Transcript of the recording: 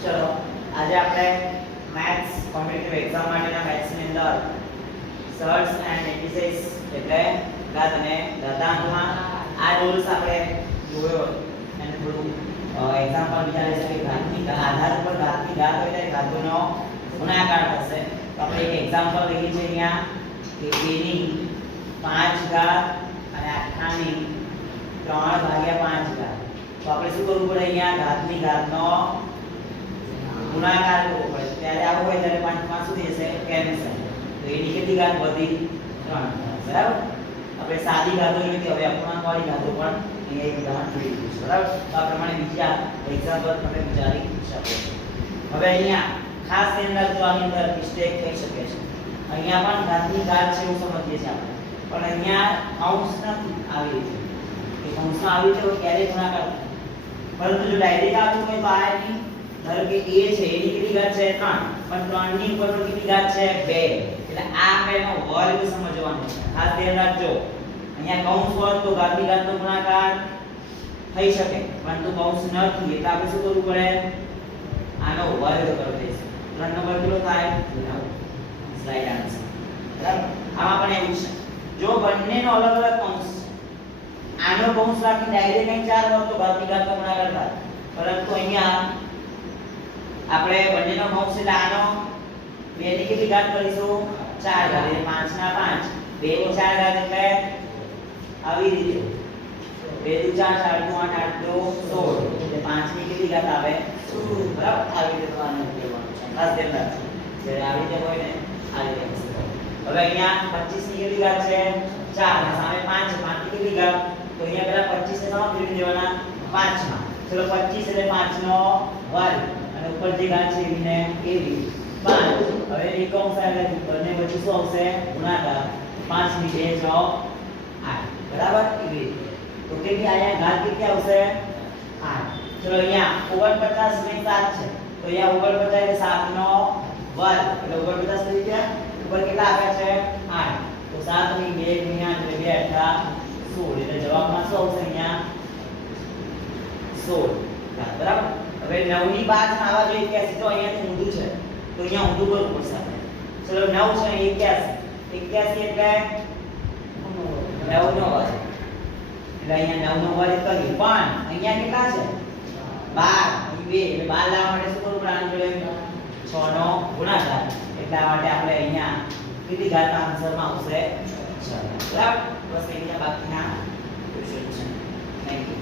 ચલો આજે આપણે મેથ્સ કોમ્પિટિટિવ એક્ઝામ માટેના મેથ્સ ની અંદર સર્ટ્સ એન્ડ ઇન્ડિસીસ એટલે ઘાત અને ઘાતાંકમાં આ રૂલ્સ આપણે જોયો અને થોડું એક્ઝામ્પલ વિચારી છે કે ઘાતની આધાર ઉપર ઘાતની ઘાત હોય ત્યારે ઘાતોનો ગુણાકાર થશે તો આપણે એક એક્ઝામ્પલ લઈએ છીએ અહીંયા કે a ની 5 ઘાત અને આખાની 3/5 ઘાત તો આપણે શું કરવું પડે અહીંયા ઘાતની ઘાતનો ગુણાકાર કરવો પડે ત્યારે આવું હોય ત્યારે 5 માં શું થશે કેન્સલ તો એની કેટલી ઘાત વધી 3 બરાબર આપણે સાદી ઘાતો જોઈ હતી હવે અપૂર્ણાંકવાળી ઘાતો પણ અહીંયા એક ઉદાહરણ જોઈ લીધું છે બરાબર તો આ પ્રમાણે બીજા એક્ઝામ્પલ તમે વિચારી શકો છો હવે અહીંયા ખાસ એની અંદર જો આની અંદર મિસ્ટેક થઈ શકે છે અહીંયા પણ ઘાતની ઘાત છે એવું સમજીએ છીએ આપણે પણ અહીંયા કૌંસ નથી આવી છે એ કૌંસમાં આવી છે તો ક્યારે ગુણાકાર પરંતુ જો ડાયરેક્ટ આવું હોય તો આ એની ધારો કે a છે એની કેટલી ઘાત છે 3 પણ 3 ની ઉપર કેટલી ઘાત છે 2 એટલે આ બેનો વર્ગ સમજવાનો છે ખાસ ધ્યાન રાખજો અહીંયા કૌંસ હોય તો ઘાતની ઘાતનો ગુણાકાર થઈ શકે પરંતુ કૌંસ નથી એટલે આપણે શું કરવું પડે આનો વર્ગ કરી દઈશું 3 નો વર્ગ કેટલો થાય સ્લાઇડ આન્સર બરાબર આમાં પણ એવું છે જો બંનેનો અલગ અલગ કૌંસ આનો કૌંસ રાખી ડાયરેક્ટ અહીં 4 હોત તો ઘાતની ઘાતનો ગુણાકાર થાય પરંતુ અહીંયા આપણે બંનેનો કૌંસ એટલે આનો 2 ની કેટલી ઘાત કરીશું 4 ઘાત એટલે 5 ના 5 2 ની 4 ઘાત એટલે આવી રીતે 2 થી 4 4 નું 8 8 નું 16 એટલે 5 ની કેટલી ઘાત આવે 16 બરાબર આવી રીતે તો આને ઉકેલવાનું છે ખાસ ધ્યાન રાખજો જ્યારે આવી રીતે હોય ને આ રીતે હવે અહીંયા 25 ની કેટલી ઘાત છે 4 અને સામે 5 છે 5 ની કેટલી ઘાત તો અહીંયા પેલા 25 ને સામે ફેરવી દેવાના 5 માં ચલો 25 એટલે 5 નો વર્ગ અને ઉપર જે ઘાત છે એને એવી 5 હવે એ કૌંસ આવે બંને વચ્ચે શું આવશે ગુણાકાર 5 ની 2 જાઓ 8 બરાબર એવી રીતે તો કેટલી આયા ઘાત કેટલી આવશે 8 ચલો અહીંયા 49 ને 7 છે તો અહીંયા 49 એટલે 7 નો વર્ગ એટલે 49 થઈ ગયા ઉપર કેટલા આવ્યા છે 8 તો 7 ની 2 ગુણ્યા 8 એટલે 2 8 16 એટલે જવાબમાં શું આવશે અહીંયા 16 બરાબર હવે 9 ની 5 આવા જો 81 તો અહીંયા ઊંધું છે તો અહીંયા ઊંધું કરવું પડશે આપણે ચલો 9 છે 81 એટલે 9 નો વર્ગ એટલે અહીંયા 9 નો વર્ગ કરીએ પણ અહીંયા કેટલા છે 12 2 એટલે 12 લાવવા માટે શું કરવું પડે આની જોડે 6 નો ગુણાકાર એટલા માટે આપણે અહીંયા કેટલી ઘાત આન્સરમાં આવશે 6 બરાબર બસ અહીંયા બાકીના ક્વેશ્ચન છે થેન્ક યુ